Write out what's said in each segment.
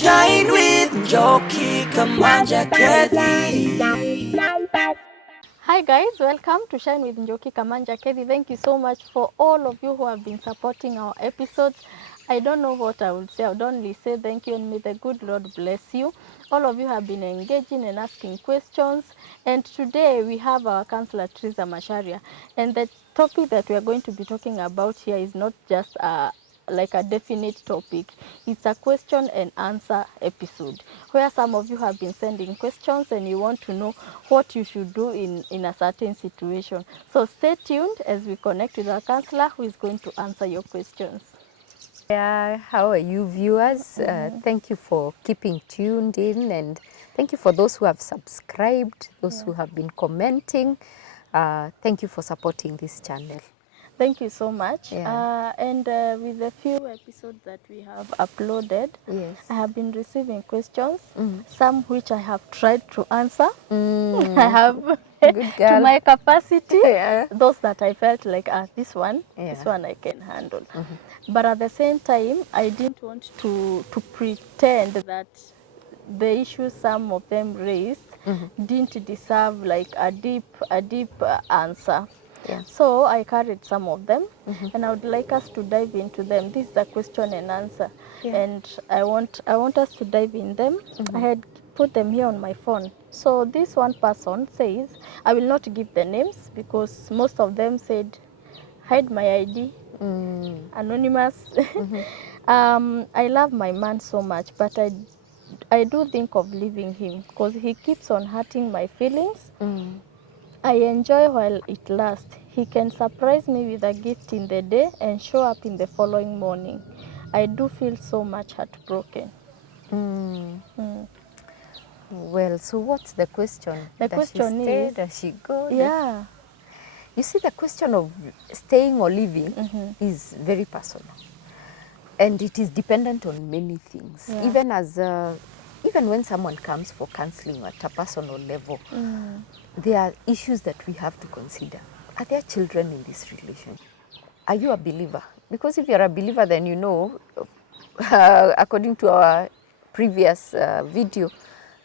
Shine with NJOKI, KAMANJA, KETHI. Hi guys, welcome to Shine with NJOKI, KAMANJA, KETHI. Thank you so much for all of you who have been supporting our episodes. I don't know what I would say. I would only say thank you and may the good Lord bless you. All of you have been engaging and asking questions. And today we have our counselor, Teresa Masharia. And the topic that we are going to be talking about here is not just like a definite topic. It's a question and answer episode where some of you have been sending questions and you want to know what you should do in a certain situation. So stay tuned as we connect with our counselor who is going to answer your questions. How are you, viewers? Thank you for keeping tuned in, and thank you for those who have subscribed, those who have been commenting. Thank you for supporting this channel. Thank you so much. Yeah. And with the few episodes that we have uploaded, Yes. I have been receiving questions, some which I have tried to answer. I have, Good girl. to my capacity, Yeah. those that I felt like, this one Yeah. I can handle. But at the same time, I didn't want to pretend that the issues some of them raised didn't deserve like a deep answer. Yeah. So I carried some of them and I would like us to dive into them. This is the question and answer. Yeah. And I want us to dive in them. I had put them here on my phone. So this one person says, I will not give the names because most of them said, hide my ID, anonymous. I love my man so much, but I do think of leaving him because he keeps on hurting my feelings. I enjoy while it lasts. He can surprise me with a gift in the day and show up in the following morning. I do feel so much heartbroken. Well, so what's the question? The Does she question stay? is, Does she go? yeah, You see, the question of staying or leaving is very personal, and it is dependent on many things. Yeah. Even when someone comes for counseling at a personal level, there are issues that we have to consider. Are there children in this relationship? Are you a believer? Because if you're a believer, then you know, according to our previous video,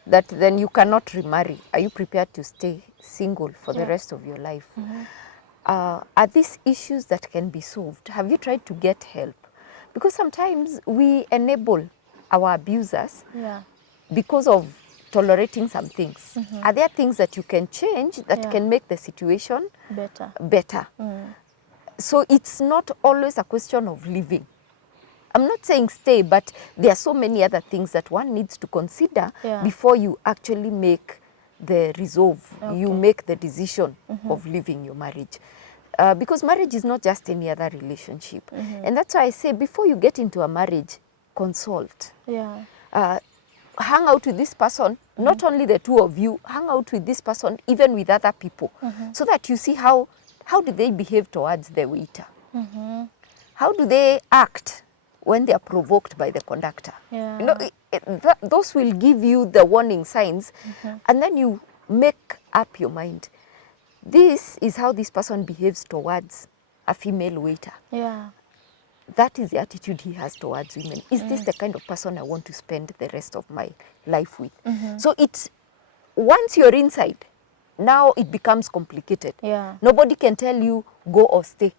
that then you cannot remarry. Are you prepared to stay single for the rest of your life? Are these issues that can be solved? Have you tried to get help? Because sometimes we enable our abusers yeah, because of tolerating some things. Are there things that you can change that can make the situation better? So it's not always a question of leaving. I'm not saying stay, but there are so many other things that one needs to consider before you actually make the resolve, you make the decision of leaving your marriage. Because marriage is not just any other relationship. And that's why I say before you get into a marriage, consult. yeah, Hang out with this person, not only the two of you, hang out with this person, even with other people, so that you see how do they behave towards the waiter. How do they act when they are provoked by the conductor? yeah. You know, those will give you the warning signs, and then you make up your mind. This is how this person behaves towards a female waiter. Yeah. That is the attitude he has towards women. Is this the kind of person I want to spend the rest of my life with? So it's, once you're inside, now it becomes complicated. Yeah. Nobody can tell you go or stay.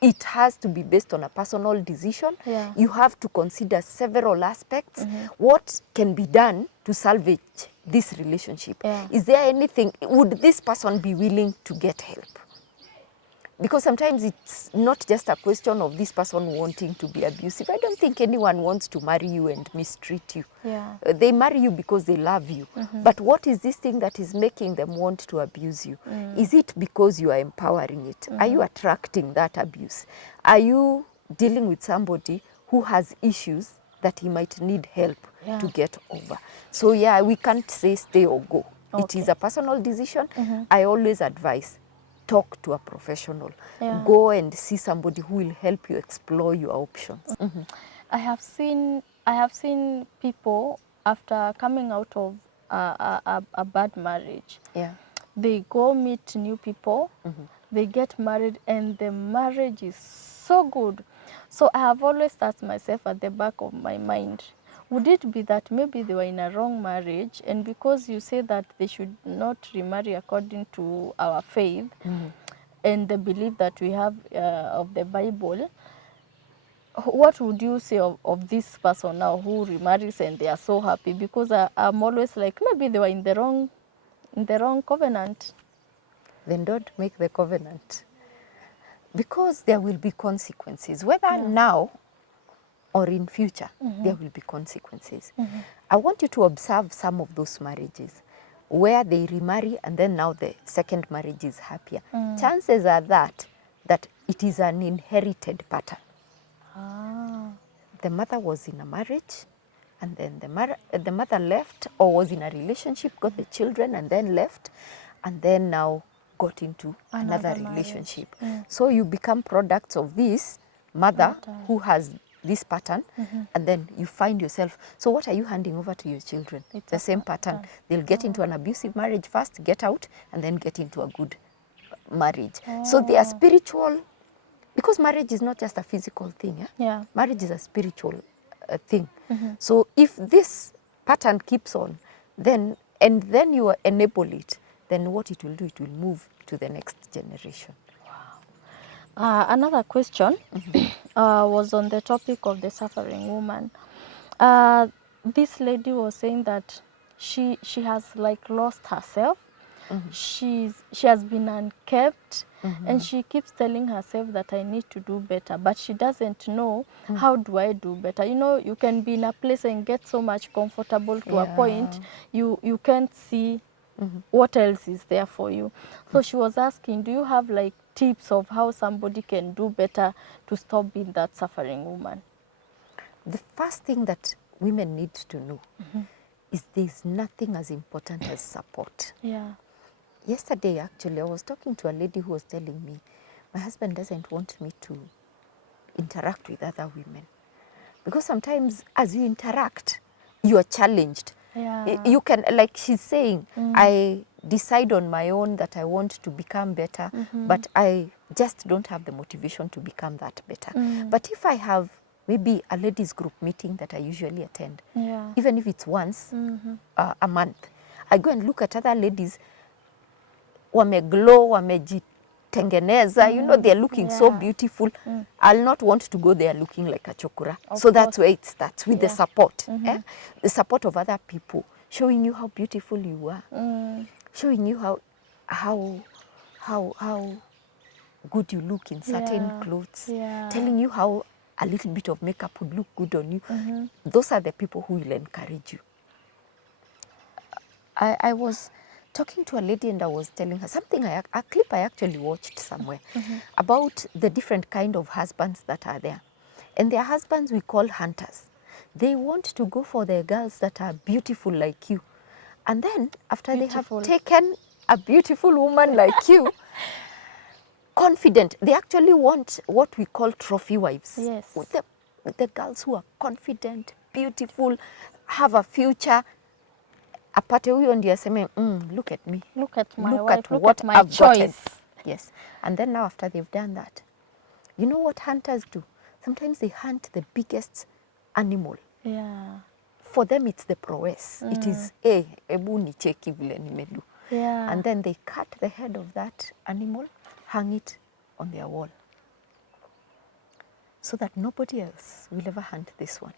It has to be based on a personal decision. Yeah. You have to consider several aspects. What can be done to salvage this relationship? Yeah. Is there anything, would this person be willing to get help? Because sometimes it's not just a question of this person wanting to be abusive. I don't think anyone wants to marry you and mistreat you. Yeah. They marry you because they love you. But what is this thing that is making them want to abuse you? Is it because you are empowering it? Are you attracting that abuse? Are you dealing with somebody who has issues that he might need help to get over? So yeah, we can't say stay or go. It is a personal decision. I always advise, talk to a professional. Go and see somebody who will help you explore your options. I have seen people after coming out of a bad marriage. Yeah. They go meet new people, they get married, and the marriage is so good. So I have always asked myself at the back of my mind, Would it be that maybe they were in a wrong marriage, and because you say that they should not remarry according to our faith and the belief that we have of the Bible, what would you say of this person now who remarries and they are so happy? Because I'm always like, maybe they were in the wrong covenant. Then don't make the covenant. Because there will be consequences, whether now or in future, there will be consequences. I want you to observe some of those marriages where they remarry and then now the second marriage is happier. Chances are that it is an inherited pattern. The mother was in a marriage and then the mother left, or was in a relationship, got the children and then left, and then now got into another relationship. So you become products of this mother who has this pattern, and then you find yourself. So what are you handing over to your children? It's the same pattern. They'll get into an abusive marriage first, get out, and then get into a good marriage. So they are spiritual, because marriage is not just a physical thing. Marriage is a spiritual thing. So if this pattern keeps on, then you enable it, then what it will do, it will move to the next generation. Another question was on the topic of the suffering woman. This lady was saying that she has like lost herself. She has been unkept, and she keeps telling herself that I need to do better, but she doesn't know how do I do better. You know, you can be in a place and get so much comfortable to a point you can't see what else is there for you. So she was asking, do you have like tips of how somebody can do better to stop being that suffering woman? The first thing that women need to know is there's nothing as important as support. Yesterday, actually, I was talking to a lady who was telling me, my husband doesn't want me to interact with other women. Because sometimes as you interact, you are challenged. You can, like she's saying, I decide on my own that I want to become better, but I just don't have the motivation to become that better. But if I have maybe a ladies group meeting that I usually attend, even if it's once a month, I go and look at other ladies, wameglow, wamejitengeneza, you know, they're looking so beautiful. I'll not want to go there looking like a chokora. So that's where it starts, with the support. The support of other people, showing you how beautiful you are, showing you how good you look in certain clothes, telling you how a little bit of makeup would look good on you. Those are the people who will encourage you. I was talking to a lady and I was telling her something, a clip I actually watched somewhere about the different kind of husbands that are there. And their husbands we call hunters. They want to go for the girls that are beautiful like you. And then after they have taken a beautiful woman like you, confident, they actually want what we call trophy wives. The girls who are confident, beautiful, have a future. Apate huyo ndiye aseme, look at me. Look at my look wife, at look what at my I've choice. gotten. Yes. And then now after they've done that, you know what hunters do? Sometimes they hunt the biggest animal. For them it's the prowess. It is, ebu nicheki vile nimedu. And then they cut the head of that animal, hang it on their wall, so that nobody else will ever hunt this one.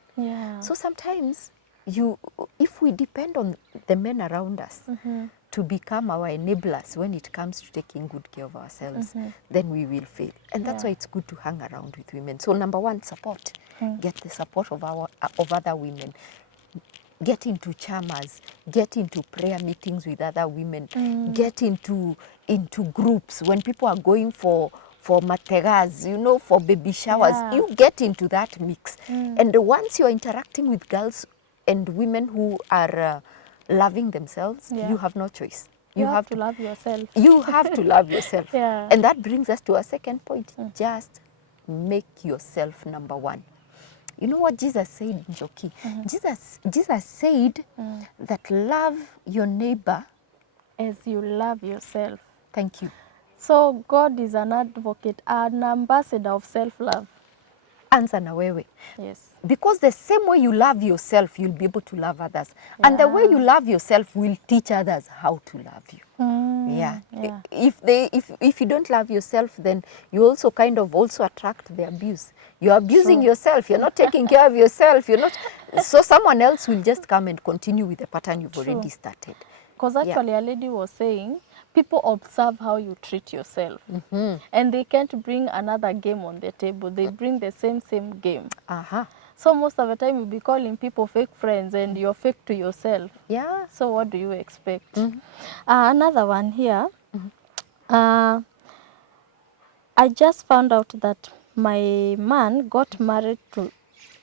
So sometimes if we depend on the men around us to become our enablers when it comes to taking good care of ourselves, then we will fail. And that's why it's good to hang around with women. So number one, support. Get the support of other women. Get into chamas, get into prayer meetings with other women, get into groups. When people are going for mategas, you know, for baby showers, you get into that mix. And once you're interacting with girls and women who are loving themselves, you have no choice. You have to love yourself. You have to love yourself. And that brings us to our second point. Just make yourself number one. You know what Jesus said, NJOKI? Jesus said that love your neighbor as you love yourself. Thank you. So God is an advocate, an ambassador of self-love. anza na wewe. Yes. Because the same way you love yourself, you'll be able to love others. And the way you love yourself will teach others how to love you. Yeah. If you don't love yourself, then you also kind of also attract the abuse. You're abusing yourself. You're not taking care of yourself. You're not. So someone else will just come and continue with the pattern you've already started. Because actually a lady was saying, people observe how you treat yourself. And they can't bring another game on the table. They bring the same game. So most of the time you'll be calling people fake friends and you're fake to yourself. Yeah. So what do you expect? Another one here. I just found out that my man got married to,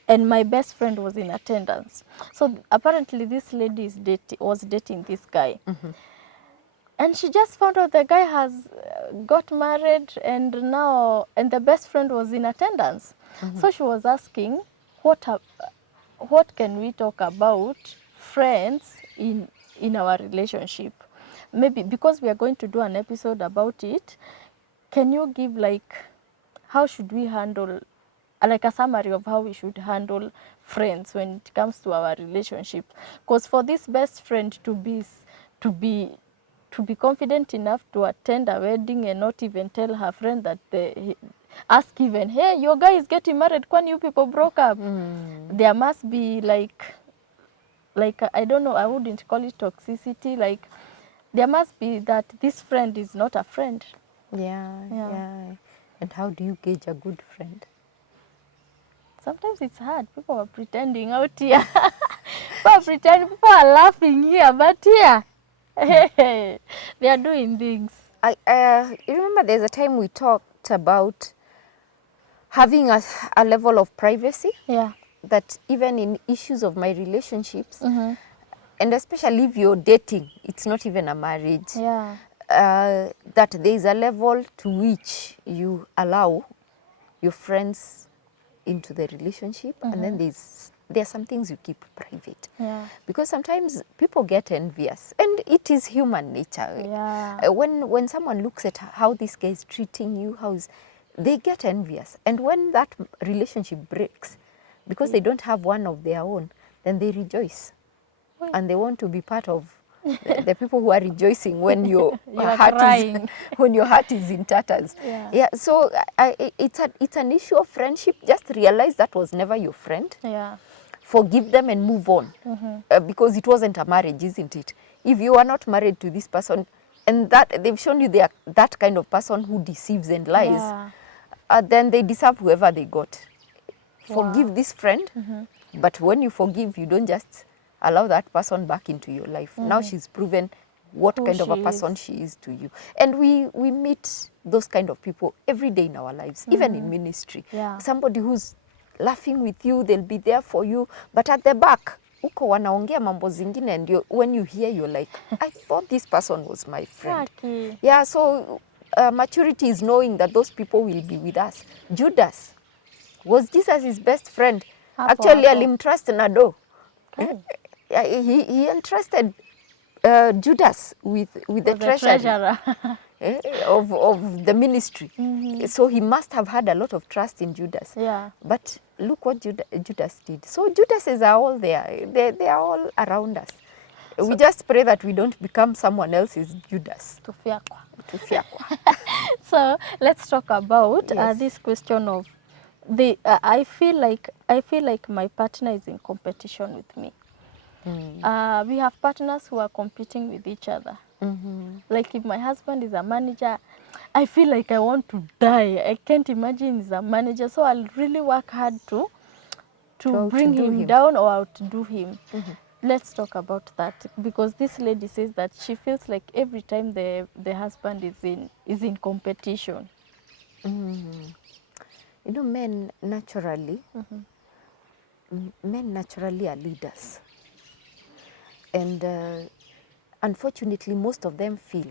and my best friend was in attendance. So apparently this lady was dating this guy. And she just found out the guy has got married, and the best friend was in attendance. So she was asking, what can we talk about friends in our relationship? Maybe because we are going to do an episode about it, can you give like, how should we handle, like a summary of how we should handle friends when it comes to our relationship? Because for this best friend to be confident enough to attend a wedding and not even tell her friend that ask even, hey, your guy is getting married, when you people broke up. There must be like I don't know, I wouldn't call it toxicity, like there must be that this friend is not a friend. Yeah. And how do you gauge a good friend? Sometimes it's hard. People are pretending out here. People are pretending, people are laughing here, but here, they are doing things. You remember there's a time we talked about having a level of privacy? Yeah. That even in issues of my relationships, and especially if you're dating, it's not even a marriage, Yeah. that there's a level to which you allow your friends into the relationship, and then there are some things you keep private. Yeah. Because sometimes people get envious, and it is human nature. Yeah. When someone looks at how this guy is treating you, they get envious. And when that relationship breaks, because they don't have one of their own, then they rejoice. And they want to be part of the people who are rejoicing when your when your heart is in tatters. Yeah. So it's an issue of friendship. Just realize that was never your friend. Yeah. Forgive them and move on, because it wasn't a marriage, isn't it? If you are not married to this person, and that they've shown you they are that kind of person who deceives and lies, then they deserve whoever they got. Forgive this friend, but when you forgive, you don't just allow that person back into your life. Now she's proven what kind of a person she is to you. And we meet those kind of people every day in our lives, even in ministry. Somebody who's laughing with you, they'll be there for you, but at the back, uko wanaongea mambo zingine, and when you hear, you're like, I thought this person was my friend. Yeah, so maturity is knowing that those people will be with us. Judas, was Jesus his best friend? Actually, alimtrust na do. He entrusted Judas with the treasury of the ministry. So he must have had a lot of trust in Judas. But look what Judas did. So Judases are all there. They are all around us. So we just pray that we don't become someone else's Judas. So let's talk about this question of I feel like my partner is in competition with me. We have partners who are competing with each other. Like if my husband is a manager, I feel like I want to die. I can't imagine he's a manager, so I'll really work hard to bring him down or outdo him. Let's talk about that, because this lady says that she feels like every time the husband is in competition. You know, men naturally are leaders. And unfortunately, most of them feel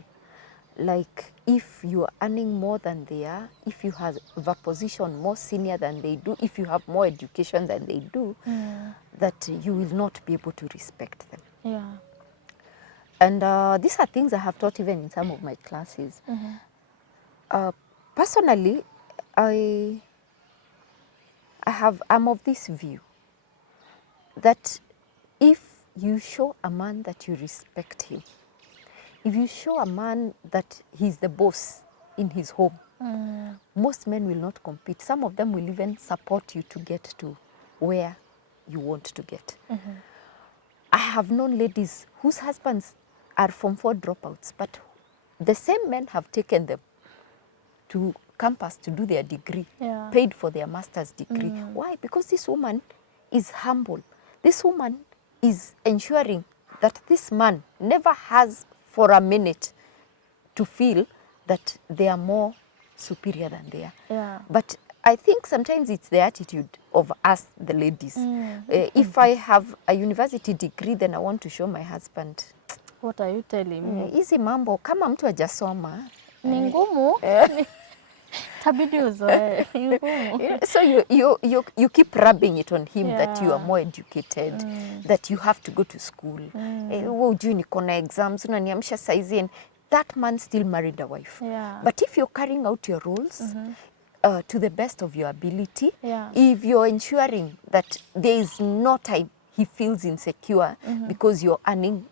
like if you are earning more than they are, if you have a position more senior than they do, if you have more education than they do, that you will not be able to respect them. And these are things I have taught even in some of my classes. Personally, I I'm of this view that if you show a man that you respect him, if you show a man that he's the boss in his home, most men will not compete. Some of them will even support you to get to where you want to get. I have known ladies whose husbands are Form 4 dropouts, but the same men have taken them to campus to do their degree, paid for their master's degree. Why? Because this woman is humble. This woman is ensuring that this man never has for a minute to feel that they are more superior than they are. Yeah. But I think sometimes it's the attitude of us, the ladies. If I have a university degree, then I want to show my husband. What are you telling me? Hizi mambo kama mtu hajasoma. Ni ngumu. Tabidi uzoe. Ni ngumu. So you keep rubbing it on him that you are more educated, that you have to go to school. Wewe ujui niko na exams, unaniamsha saizi, and that man still married a wife. But if you're carrying out your roles to the best of your ability, if you're ensuring that there is no time he feels insecure because you're earning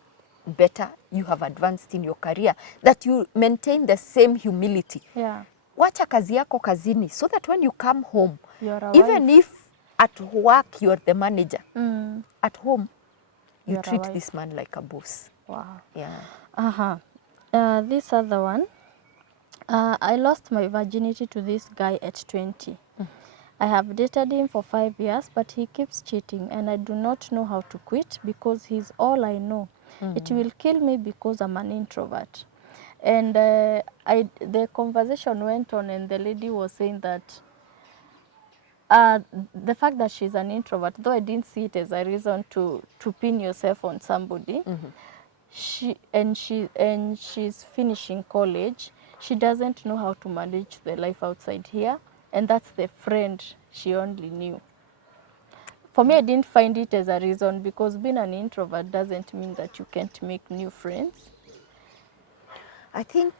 better, you have advanced in your career, that you maintain the same humility. Wacha kazi yako kazini, so that when you come home, even if at work you're the manager, at home you treat this man like a boss. Wow. Yeah. This other one, I lost my virginity to this guy at 20. I have dated him for 5 years, but he keeps cheating, and I do not know how to quit because he's all I know. It will kill me because I'm an introvert. And the conversation went on, and the lady was saying that the fact that she's an introvert, though I didn't see it as a reason to pin yourself on somebody, she's finishing college. She doesn't know how to manage the life outside here, and that's the friend she only knew. For me, I didn't find it as a reason, because being an introvert doesn't mean that you can't make new friends. I think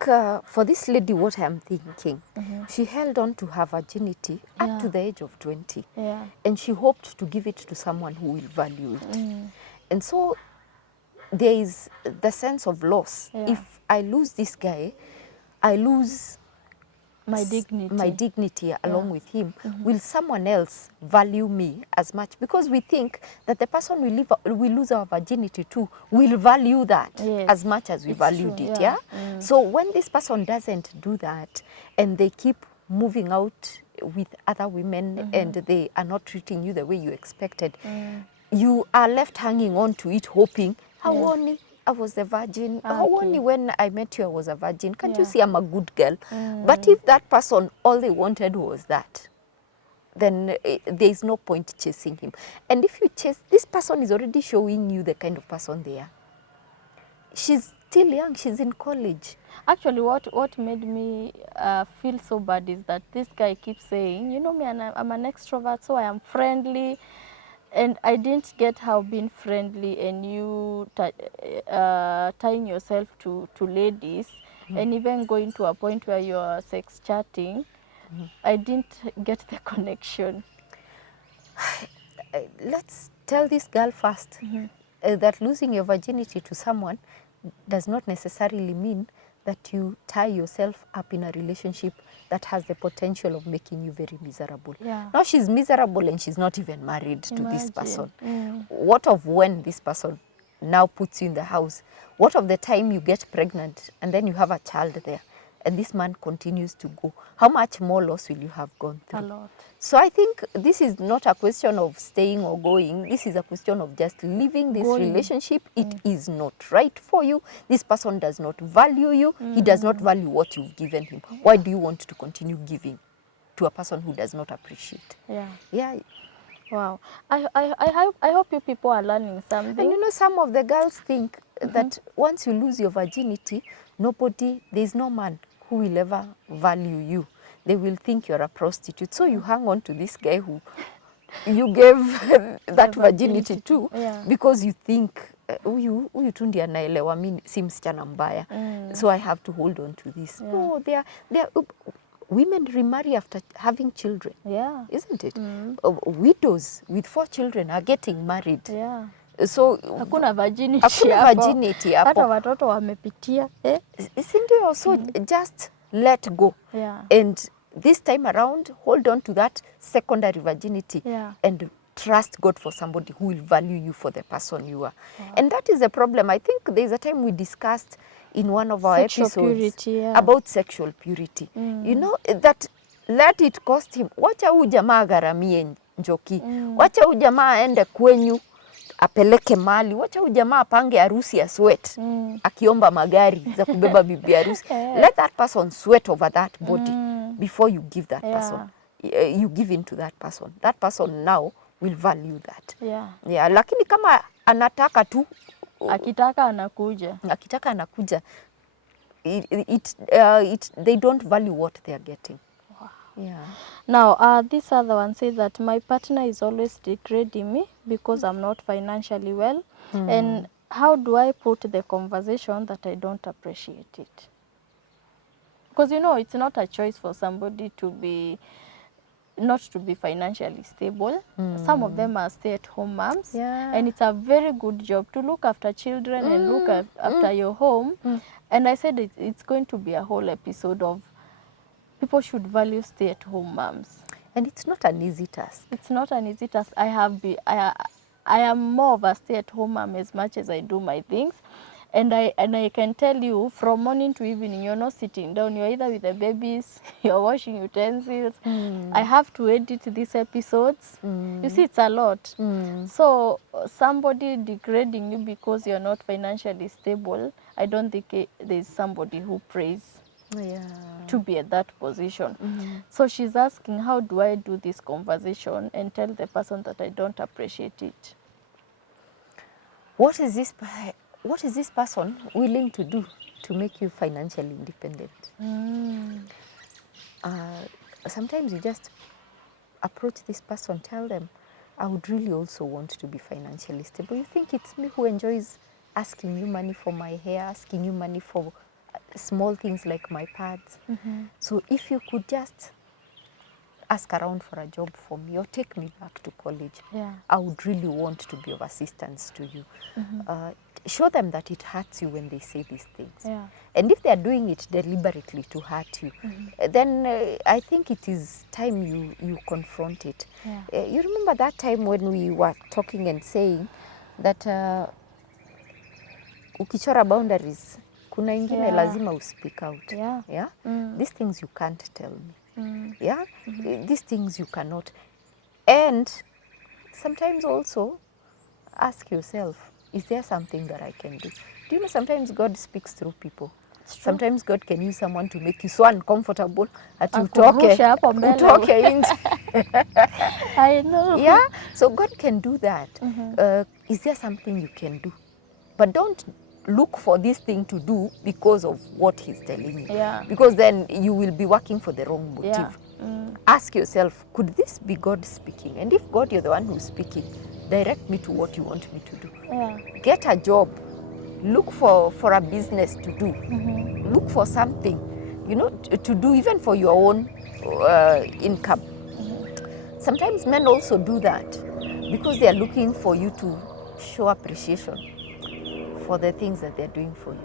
for this lady, what I'm thinking, she held on to her virginity up to the age of 20. And she hoped to give it to someone who will value it. And so there is the sense of loss. If I lose this guy, I lose my dignity along with him. Will someone else value me as much? Because we think that the person we lose our virginity to will value that as much as we valued it. So when this person doesn't do that, and they keep moving out with other women, and they are not treating you the way you expected, you are left hanging on to it, hoping, how only I was a virgin. How only when I met you I was a virgin. Can't you see I'm a good girl? But if that person, all they wanted was that, then there is no point chasing him. And if you chase, this person is already showing you the kind of person they are. She's still young. She's in college. Actually, what made me feel so bad is that this guy keeps saying, you know me, and I'm an extrovert, so I am friendly. And I didn't get how being friendly and you tying yourself to ladies and even going to a point where you are sex chatting, I didn't get the connection. Let's tell this girl first that losing your virginity to someone does not necessarily mean that you tie yourself up in a relationship that has the potential of making you very miserable. Now she's miserable and she's not even married to this person. What of when this person now puts you in the house? What of the time you get pregnant and then you have a child there and this man continues to go? How much more loss will you have gone through? A lot. So I think this is not a question of staying or going. This is a question of just leaving this relationship. It is not right for you. This person does not value you. He does not value what you've given him. Why do you want to continue giving to a person who does not appreciate? Wow. I hope you people are learning something. And you know, some of the girls think that once you lose your virginity, there is no man who will ever value you. They will think you're a prostitute. So you hang on to this guy who you gave that virginity to because you think, huyu tu ndiye anaelewa mimi si msichana mbaya. So I have to hold on to this. No, women remarry after having children, Yeah. isn't it? Widows with 4 children are getting married. Yeah. So Hakuna virginity hakuna hapo. virginity Hata hapo. watoto wamepitia. Si ndio? So just let go. Yeah. And this time around, hold on to that secondary virginity Yeah. and trust God for somebody who will value you for the person you are. And that is the problem. I think there's a time we discussed in one of our Sexual episodes purity, yeah. about sexual purity. You know, that let it cost him. Wacha huyu jamaa agharamie Njoki. Wacha huyu jamaa aende kwenyu apeleke mali. Wacha huyu jamaa apange harusi ya sweat. Akiomba magari za kubeba bibi harusi. Let that person sweat over that body before you give that person. You give in to that person. That person now will value that. Yeah. Yeah, lakini kama anataka tu Akitaka anakuja. They don't value what they are getting. Wow. Yeah. Now, this other one says that my partner is always degrading me because I'm not financially well. And how do I put the conversation that I don't appreciate it? Because, you know, it's not a choice for somebody to be, not to be financially stable. Some of them are stay-at-home moms. Yeah. And it's a very good job to look after children and look after your home. And I said it's going to be a whole episode of people should value stay-at-home moms. And it's not an easy task. It's not an easy task. I am more of a stay-at-home mom as much as I do my things. And I can tell you, from morning to evening, you're not sitting down. You're either with the babies, you're washing utensils. I have to edit these episodes. You see, it's a lot. So somebody degrading you because you're not financially stable, I don't think there's somebody who prays to be at that position. So she's asking, how do I do this conversation and tell the person that I don't appreciate it? What is this person willing to do to make you financially independent? Sometimes you just approach this person, tell them, I would really also want to be financially stable. You think it's me who enjoys asking you money for my hair, asking you money for small things like my pads. So if you could just ask around for a job for me or take me back to college, I would really want to be of assistance to you. Show them that it hurts you when they say these things. And if they are doing it deliberately to hurt you, then I think it is time you confront it. You remember that time when we were talking and saying that ukichora boundaries, kuna ingine lazima speak out. These things you can't tell me. These things you cannot. And sometimes also ask yourself, is there something that I can do? Do you know sometimes God speaks through people? Sometimes God can use someone to make you so uncomfortable that you utoke nje. I know. Yeah, so God can do that. Is there something you can do? But don't look for this thing to do because of what he's telling you. Because then you will be working for the wrong motive. Ask yourself, could this be God speaking? And if God, you're the one who's speaking, direct me to what you want me to do. Get a job. Look for a business to do. Look for something, you know, to do even for your own income. Sometimes men also do that because they are looking for you to show appreciation for the things that they're doing for you.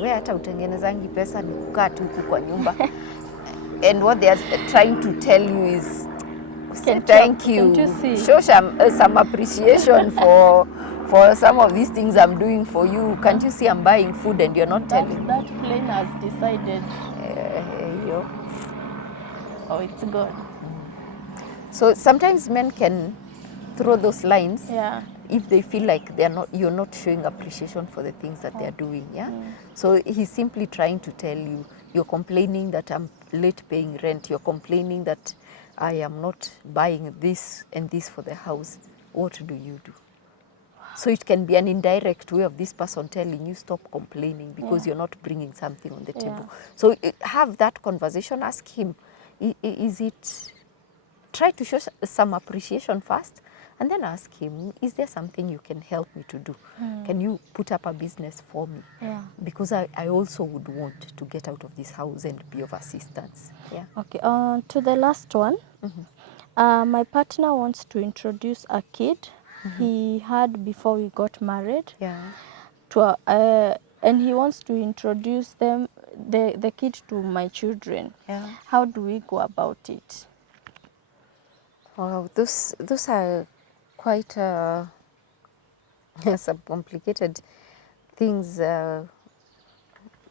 We hata utengenezangi pesa ni kukaa tu huku kwa nyumba. And what they are trying to tell you is, say thank you. Show some appreciation for some of these things I'm doing for you. Can't you see I'm buying food and you're not telling? That plane has decided. Oh, it's God. So sometimes men can throw those lines if they feel like you're not showing appreciation for the things that they're doing. So he's simply trying to tell you, you're complaining that I'm late paying rent, you're complaining that I am not buying this and this for the house. What do you do? So it can be an indirect way of this person telling you, stop complaining because you're not bringing something on the table. So have that conversation, ask him, is it, try to show some appreciation first, and then ask him, is there something you can help me to do? Can you put up a business for me? Yeah. Because I also would want to get out of this house and be of assistance. Yeah. Okay, to the last one. My partner wants to introduce a kid he had before we got married. Yeah. To and he wants to introduce the kid to my children. Yeah. How do we go about it? Wow, those are quite some complicated things,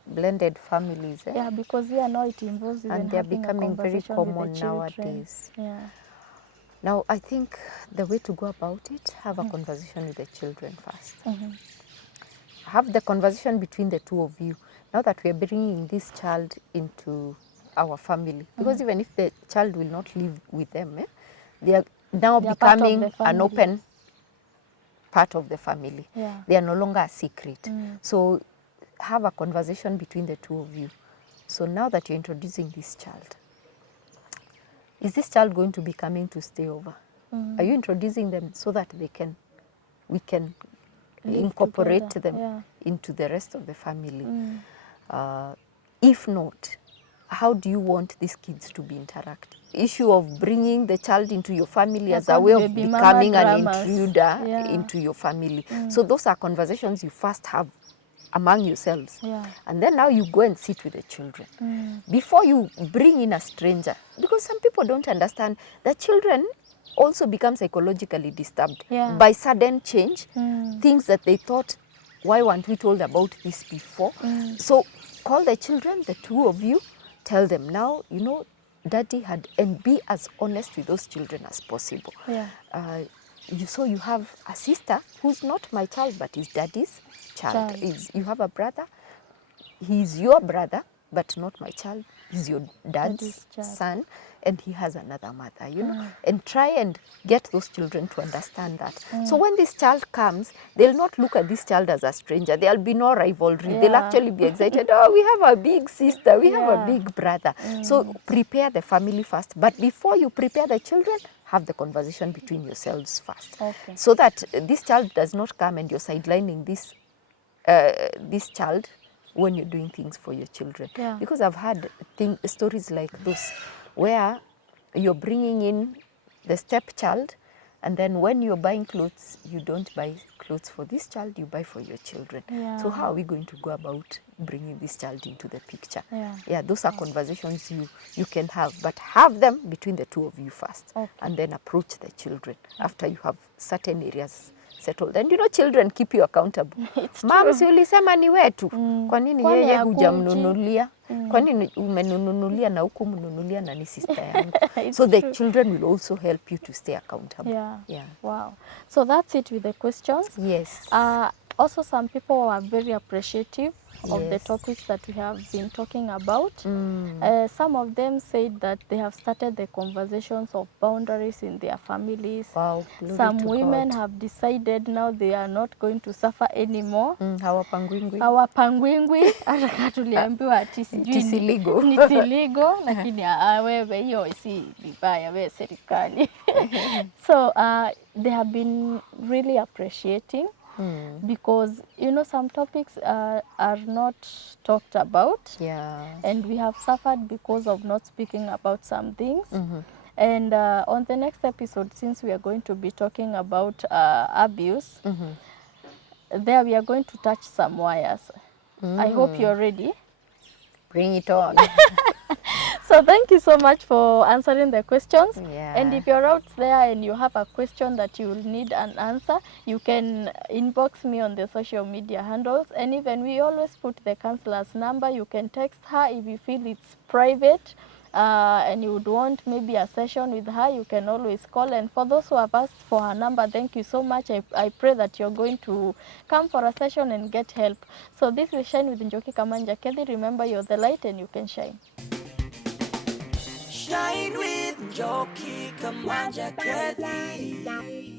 blended families, eh? Yeah, because yeah, now it involves even And they're having a becoming very conversation with the common children. nowadays. Yeah. Now, I think the way to go about it, have a conversation with the children first. Have the conversation between the two of you. Now that we are bringing this child into our family, because even if the child will not live with them, they are now They are part of becoming the an family. open part of the family. Yeah. They are no longer a secret. So have a conversation between the two of you. So now that you're introducing this child, is this child going to be coming to stay over? Are you introducing them so that we can Live incorporate together, them yeah. into the rest of the family? If not, how do you want these kids to be interact? Issue of bringing the child into your family as a way of Baby mama becoming an dramas. intruder Yeah. into your family. So those are conversations you first have among yourselves. Yeah. And then now you go and sit with the children. Before you bring in a stranger, because some people don't understand that children also become psychologically disturbed Yeah. by sudden change, things that they thought, why weren't we told about this before? So call the children, the two of you, tell them now, you know, Daddy had, and be as honest with those children as possible. Yeah. So you have a sister who's not my child, but is Daddy's child. You have a brother, he's your brother, but not my child. He's your dad's son, and he has another mother, you know. And try and get those children to understand that. So when this child comes, they'll not look at this child as a stranger. There'll be no rivalry. They'll actually be excited. Oh, we have a big sister. We have a big brother. So prepare the family first. But before you prepare the children, have the conversation between yourselves first. Okay. So that this child does not come and you're sidelining this child when you're doing things for your children. Yeah. Because I've had stories like those where you're bringing in the stepchild, and then when you're buying clothes, you don't buy clothes for this child, you buy for your children. Yeah. So how are we going to go about bringing this child into the picture? Yeah. Those are conversations you can have, but have them between the two of you first. Okay. And then approach the children after you have certain areas settled. And you know, children keep you accountable. Mom, si ulisema ni wetu. Kwa nini Kwani yeye hakuji? hujamnunulia? Kwa nini umenunulia na huku mnunulia na ni sister yangu? So the children will also help you to stay accountable. Yeah. Wow. So that's it with the questions. Yes. Also, some people are very appreciative of the topics that we have been talking about. Some of them said that they have started the conversations of boundaries in their families. Wow, some women have decided now they are not going to suffer anymore. Hawapangwingwi hata tuliambiwa ati sijui It's illegal. It's illegal, lakini wewe hiyo si vibaya, wewe serikali. So they have been really appreciating. Because you know, some topics are not talked about, and we have suffered because of not speaking about some things. And on the next episode, since we are going to be talking about abuse, there we are going to touch some wires. I hope you're ready. Bring it on. So thank you so much for answering the questions. Yeah. And if you're out there and you have a question that you will need an answer, you can inbox me on the social media handles. And even we always put the counselor's number. You can text her if you feel it's private and you would want maybe a session with her, you can always call. And for those who have asked for her number, thank you so much. I pray that you're going to come for a session and get help. So this is Shine with NJOKI KAMANJA. KETHI, remember you're the light and you can shine. Shine with NJOKI KAMANJA KETHI.